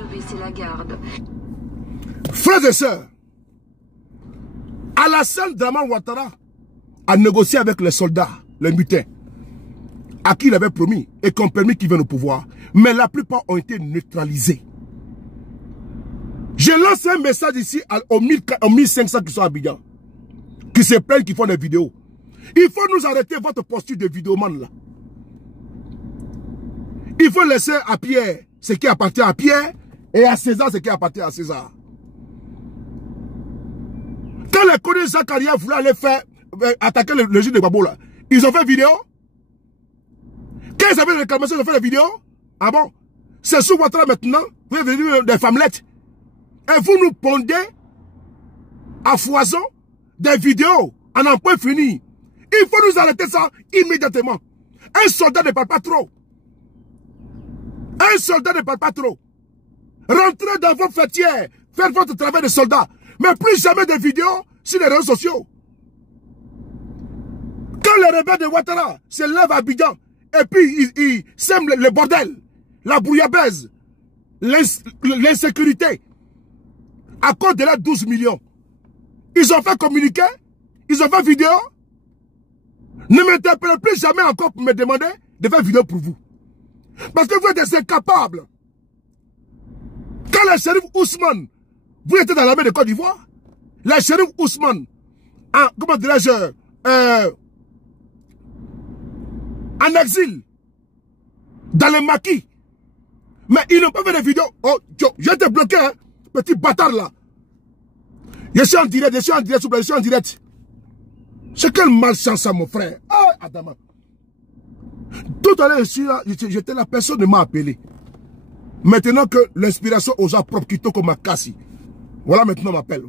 de baisser la garde. Frères et sœurs, Alassane Dramane Ouattara a négocié avec les soldats, les mutins, à qui il avait promis et qui ont permis qu'ils viennent au pouvoir. Mais la plupart ont été neutralisés. Je lance un message ici aux 1500 qui sont à Abidjan, qui se plaignent, qui font des vidéos. Il faut nous arrêter votre posture de vidéoman là. Il faut laisser à Pierre ce qui appartient à Pierre et à César ce qui appartient à César. Quand les connus Zakaria voulaient aller faire attaquer le régime de Gbagbo là, ils ont fait vidéo. Quand ils avaient réclamation, ils ont fait des vidéos. Ah bon? C'est sous Ouattara maintenant, vous avez vu des femmelettes. Et vous nous pondez à foison des vidéos en n'en point fini. Il faut nous arrêter ça immédiatement. Un soldat ne parle pas trop. Un soldat ne parle pas trop. Rentrez dans vos fêtières, faites votre travail de soldat. Mais plus jamais de vidéos sur les réseaux sociaux. Quand les rebelles de Ouattara se lèvent à Abidjan, et puis ils sèment le bordel, la bouillabaisse, l'insécurité, à cause de la 12 millions. Ils ont fait communiquer, ils ont fait vidéo. Ne m'interpellez plus jamais encore pour me demander de faire vidéo pour vous. Parce que vous êtes des incapables. Quand le shérif Ousmane, vous étiez dans l'armée de Côte d'Ivoire, le shérif Ousmane, comment dirais-je, en exil, dans les maquis, mais ils n'ont pas fait de vidéo. Oh, j'ai été bloqué, hein, petit bâtard là. Je suis en direct, je suis en direct. C'est quelle malchance ça, mon frère. Ah, Adama. Tout à l'heure, j'étais là, personne ne m'a appelé. Maintenant que l'inspiration aux gens propres, Kitoko Makassi. Voilà, maintenant on m'appelle.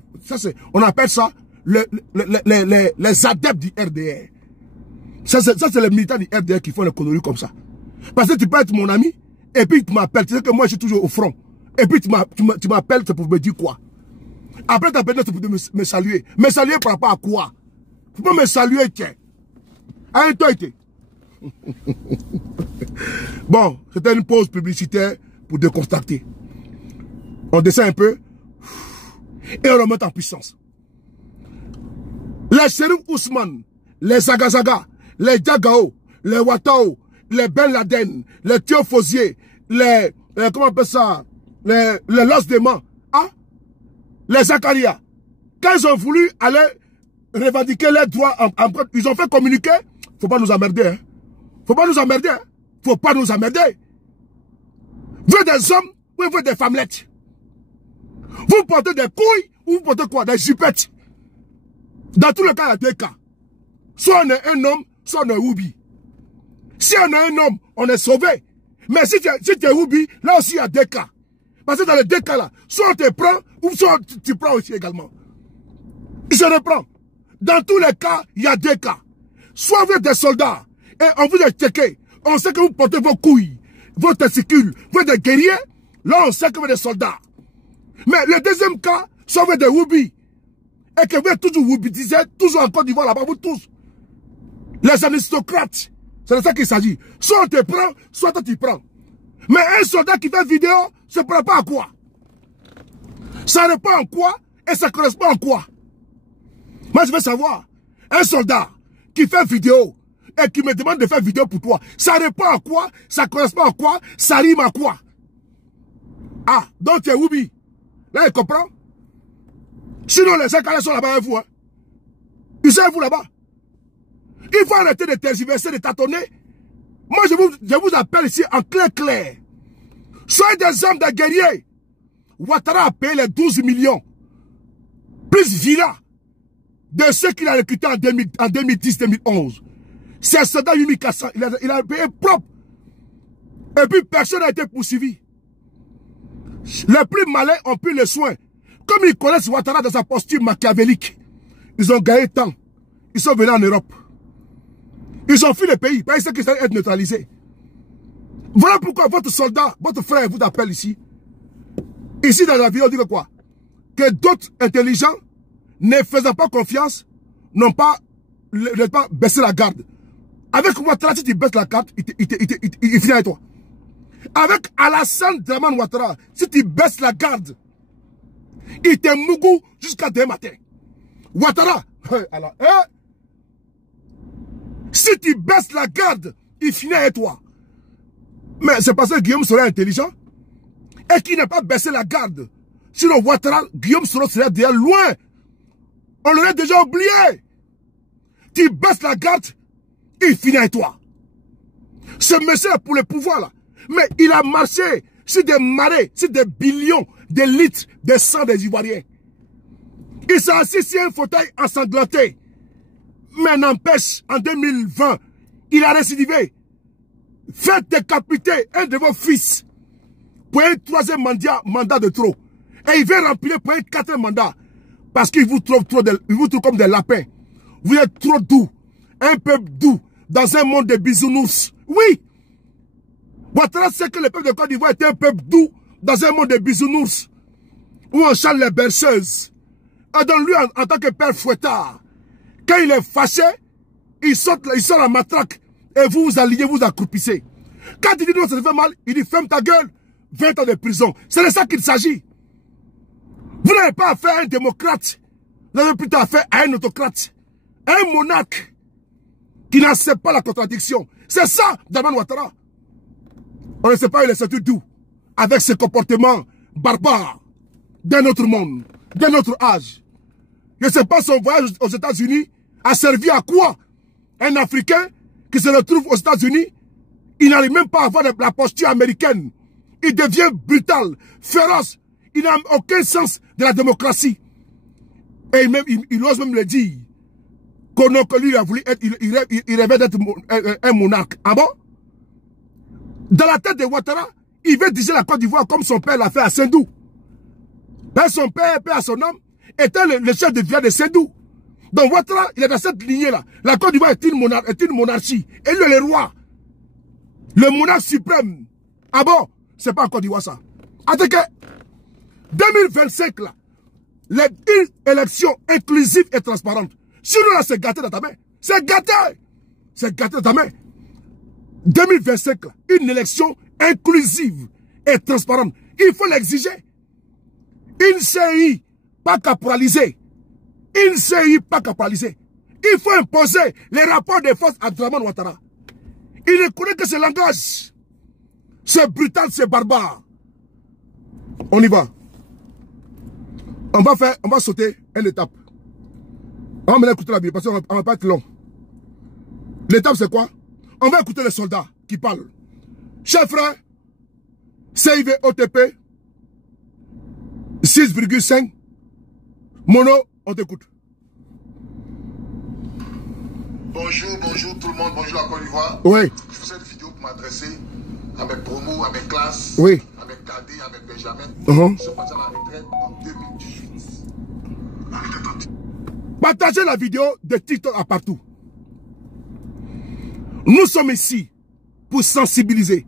On appelle ça les adeptes du RDR. Ça, c'est les militants du RDR qui font les conneries comme ça. Parce que tu peux être mon ami, et puis tu m'appelles. Tu sais que moi, je suis toujours au front. Et puis tu m'appelles, c'est pour me dire quoi? Après t'appelles, c'est pour me saluer. Me saluer par rapport à quoi? Faut pas me saluer, tiens. Allez, toi, été. Bon, c'était une pause publicitaire pour décontracter. On descend un peu et on remonte en puissance. Les shérifs Ousmane, les Zagazaga, les Djagao, les Watao, les Ben Laden, les Théophosier, comment on appelle ça, les Los Démons, hein? Les Zakaria. Quand ils ont voulu aller revendiquer leurs droits, ils ont fait communiquer. Faut pas nous emmerder, hein. Faut pas nous emmerder, hein. Faut pas nous emmerder. Vous êtes des hommes ou vous êtes des femmelettes. Vous portez des couilles ou vous portez quoi? Des jupettes. Dans tous les cas, il y a deux cas. Soit on est un homme, soit on est Oubi. Si on est un homme, on est sauvé. Mais si tu es Oubi, là aussi il y a deux cas. Parce que dans les deux cas là, soit on te prend, ou soit tu prends aussi également. Il se reprend. Dans tous les cas, il y a deux cas. Soit vous êtes des soldats, et on vous a checké. On sait que vous portez vos couilles, vos testicules, vous êtes des guerriers. Là, on sait que vous êtes des soldats. Mais le deuxième cas, soit vous êtes des Woubi. Et que vous êtes toujours Woubidisés, toujours en Côte d'Ivoire là-bas, vous tous. Les aristocrates. C'est de ça qu'il s'agit. Soit on te prend, soit toi tu prends. Mais un soldat qui fait vidéo, ça ne prend pas à quoi? Ça répond en quoi et ça correspond en quoi? Moi, je veux savoir. Un soldat qui fait vidéo et qui me demande de faire vidéo pour toi, ça répond à quoi? Ça correspond à quoi? Ça rime à quoi? Ah, donc tu es Woubi. Là, il comprend? Sinon, les Zakaria sont là-bas avec vous. Hein. Ils sont avec vous là-bas. Il faut arrêter de tergiverser, de tâtonner. Moi, je vous appelle ici en clair. Soyez des hommes, des guerriers. Ouattara a payé les 12 millions. Plus Villa. De ceux qu'il a recrutés en 2010-2011. C'est soldat 8400. Il a payé propre. Et puis personne n'a été poursuivi. Les plus malins ont pris le soin. Comme ils connaissent Ouattara dans sa posture machiavélique, ils ont gagné temps. Ils sont venus en Europe. Ils ont fui le pays. Parce qu'ils savent être neutralisés. Voilà pourquoi votre soldat, votre frère vous appelle ici. Ici dans la vidéo, on dit que quoi? Que d'autres intelligents, ne faisant pas confiance, n'ont pas baissé la garde. Avec Ouattara, si tu baisses la garde, il finit avec toi. Avec Alassane Dramane Ouattara, si tu baisses la garde, il te mougou jusqu'à demain matin. Ouattara, alors, si tu baisses la garde, il finit avec toi. Mais c'est parce que Guillaume serait intelligent et qu'il n'a pas baissé la garde. Sinon, Ouattara, Guillaume serait déjà loin. On l'aurait déjà oublié. Tu baisses la garde, il finit avec toi. Ce monsieur pour le pouvoir là. Mais il a marché sur des marées, sur des billions de litres de sang des Ivoiriens. Il s'est assis sur un fauteuil ensanglanté. Mais n'empêche, en 2020, il a récidivé. Faites décapiter un de vos fils pour un troisième mandat de trop. Et il vient remplir pour un quatrième mandat. Parce qu'il vous trouve comme des lapins. Vous êtes trop doux. Un peuple doux. Dans un monde de bisounours. Oui. Ouattara sait que le peuple de Côte d'Ivoire est un peuple doux. Dans un monde de bisounours. Où on chante les berceuses. Et donc lui, en tant que père fouettard, quand il est fâché, il sort la matraque. Et vous vous alliez, vous accroupissez. Quand il dit non, ça te fait mal, il dit ferme ta gueule. 20 ans de prison. C'est de ça qu'il s'agit. Vous n'avez pas affaire à un démocrate. Vous avez plutôt affaire à un autocrate. Un monarque qui n'accepte pas la contradiction. C'est ça, Dramane Ouattara. On ne sait pas, il est sorti d'où. Avec ses comportements barbares d'un autre monde, d'un autre âge. Je ne sais pas son voyage aux États-Unis a servi à quoi. Un Africain qui se retrouve aux États-Unis, il n'arrive même pas à avoir la posture américaine. Il devient brutal, féroce. Il n'a aucun sens de la démocratie. Et il ose même le dire. Que lui a voulu être, il rêvait d'être un monarque. Ah bon? Dans la tête de Ouattara, il veut diriger la Côte d'Ivoire comme son père l'a fait à Sendou. Son père, père à son âme, était le chef de village de Sendou. Donc Ouattara, il est dans cette lignée-là. La Côte d'Ivoire est une monarchie. Et lui, est le roi. Le monarque suprême. Ah bon? C'est pas en Côte d'Ivoire ça. Attends que 2025 là, une élection inclusive et transparente. Sinon là, c'est gâté dans ta main. C'est gâté. C'est gâté dans ta main. 2025 là, une élection inclusive et transparente. Il faut l'exiger. Une CI pas caporalisée. Une CI pas caporalisée. Il faut imposer les rapports de force à Dramane Ouattara. Il ne connaît que ce langage. C'est brutal, c'est barbare. On y va. On va sauter une étape. On va maintenant écouter la Bible parce qu'on ne va pas être long. L'étape c'est quoi? On va écouter les soldats qui parlent. Chers frères, CIV OTP 6,5. Mono, on t'écoute. Bonjour tout le monde, bonjour la Côte d'Ivoire. Oui. Je fais cette vidéo pour m'adresser à mes promos, à mes classes, oui, à mes cadets, à mes benjamins. Je suis parti à la retraite en 2018. Partagez la vidéo de TikTok à partout. Nous sommes ici pour sensibiliser,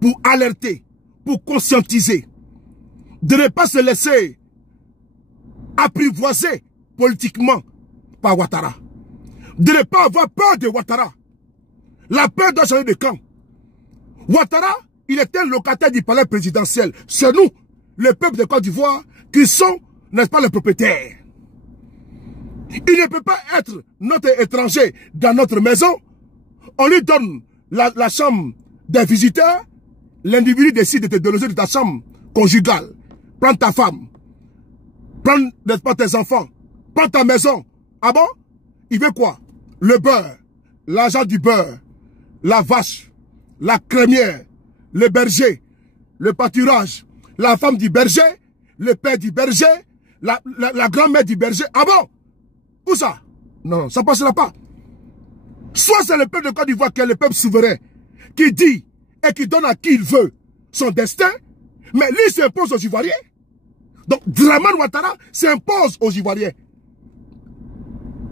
pour alerter, pour conscientiser, de ne pas se laisser apprivoiser politiquement par Ouattara. De ne pas avoir peur de Ouattara. La peur doit changer de camp. Ouattara, il était locataire du palais présidentiel. C'est nous, le peuple de Côte d'Ivoire, qui sont, n'est-ce pas, les propriétaires. Il ne peut pas être notre étranger dans notre maison. On lui donne la chambre des visiteurs. L'individu décide de te déloger de ta chambre conjugale. Prends ta femme. Prends, n'est-ce pas, tes enfants. Prends ta maison. Ah bon? Il veut quoi? Le beurre, l'argent du beurre, la vache, la crémière, le berger, le pâturage, la femme du berger, le père du berger, la grand-mère du berger. Ah bon? Où ça? Non, ça ne passera pas. Soit c'est le peuple de Côte d'Ivoire qui est le peuple souverain, qui dit et qui donne à qui il veut son destin, mais lui s'impose aux Ivoiriens. Donc Dramane Ouattara s'impose aux Ivoiriens.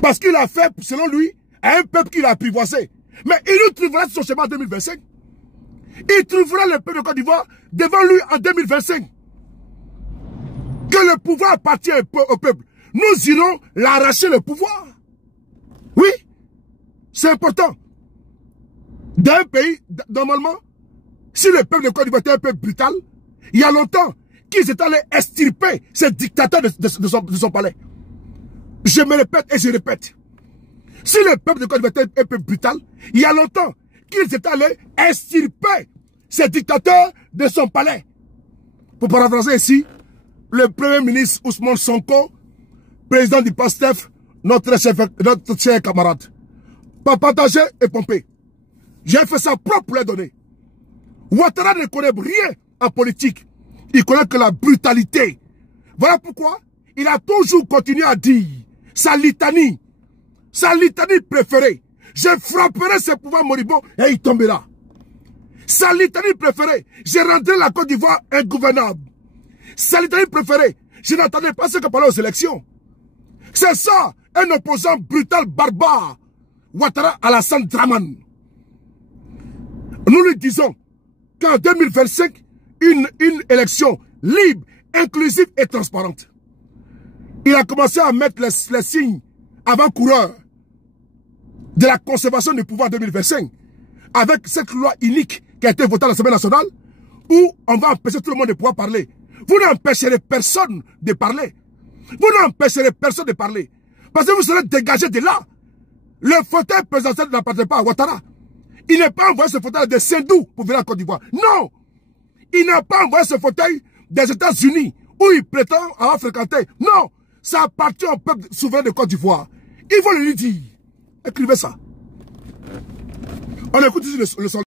Parce qu'il a fait, selon lui, à un peuple qu'il a apprivoisé. Mais il nous trouvera sur son chemin en 2025. Il trouvera le peuple de Côte d'Ivoire devant lui en 2025. Que le pouvoir appartient au peuple. Nous irons l'arracher le pouvoir. Oui, c'est important. Dans un pays, normalement, si le peuple de Côte d'Ivoire était un peu brutal, il y a longtemps qu'ils étaient allés extirper ce dictateur de son palais. Je me répète et je répète. Si le peuple de Côte d'Ivoire était un peu brutal, il y a longtemps qu'ils étaient allés extirper ce dictateur de son palais. Pour paraphraser ici, le premier ministre Ousmane Sonko, président du PASTEF, notre cher camarade. Pas partagé et pompé. J'ai fait ça propre pour les donner. Ouattara ne connaît rien en politique. Il connaît que la brutalité. Voilà pourquoi il a toujours continué à dire sa litanie préférée. Je frapperai ce pouvoir moribond et il tombera. Sa litanie préférée, je rendrai la Côte d'Ivoire ingouvernable. Sa litanie préférée, je n'attendais pas ce que parlait aux élections. C'est ça, un opposant brutal, barbare. Ouattara Alassane Dramane. Nous lui disons qu'en 2025, une élection libre, inclusive et transparente. Il a commencé à mettre les signes avant-coureurs de la conservation du pouvoir en 2025 avec cette loi unique qui a été votée à l'Assemblée nationale où on va empêcher tout le monde de pouvoir parler. Vous n'empêcherez personne de parler. Vous n'empêcherez personne de parler. Parce que vous serez dégagé de là. Le fauteuil présidentiel n'appartient pas à Ouattara. Il n'est pas envoyé ce fauteuil de Sendou pour venir en Côte d'Ivoire. Non! Il n'a pas envoyé ce fauteuil des États-Unis où il prétend avoir fréquenté. Non! Ça appartient au peuple souverain de Côte d'Ivoire. Il faut lui dire. Écrivez ça. On écoute ici le son.